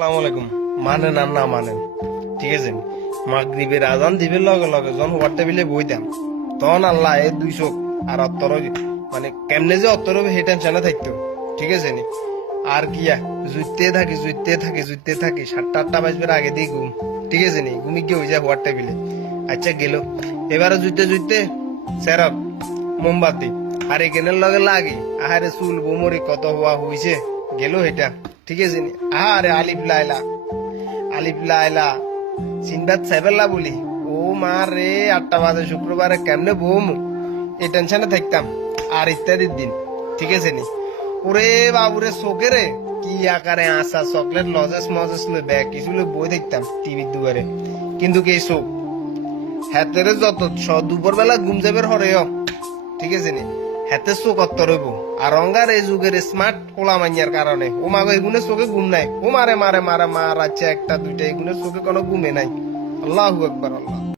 আসসালামু আলাইকুম। মানেন আর না মানেন, ঠিক আছে, মাগরিবের আজান দিবের লগে লগে যখন হোয়াট টেবিলে বইতাম তখন আল্লাহ এই 200 আর অত্তর মানে কেমনে যে অত্তর হবে সেই টেনশনে থাকতো, ঠিক আছে নি। আর কিয়া জুইতে থাকি 7টা-8টা বাজবার আগে দিয়ে ঘুম, ঠিক আছে নি, ঘুমি গিয়ে হয়ে যায় হোয়াট টেবিলে। আচ্ছা গেল, এবারে জুইতে সেরক মোমবাতি আর এখানের লগে লাগে আহারে চুল বোমরি কত হওয়া হইছে গেল এটা, ঠিক আছে নি। আরে আলিফ লাইলা সিনবাদ সাইবেল্লা বলি, ও মা রে 8টা বাজে শুক্রবারে কেমনে বোম, এই টেনশনে থাকতাম। আর ইত্যাদির দিন, ঠিক আছে নি। ওরে বাবুরে চোখে রে কি আকারে আসা চকলেট লজেস মজেস লই ব্যাগ কিছু লই বই দেখতাম টিভির দুয়ারে, কিন্তু কে চোখ হাতের যত দুপুর বেলা ঘুম যাবের হরে, ঠিক আছে নি, হাতে চোখ অত্তর হইব। আর অঙ্গার এই যুগের স্মার্ট পোলা মাইয়ার কারণে ও মাগো এগুনের চোখে ঘুম নাই, ও মারে মারে মারা মার আছে 1টা 2টা এগুনের চোখে কোনো ঘুমে নাই। আল্লাহু আকবার আল্লাহ।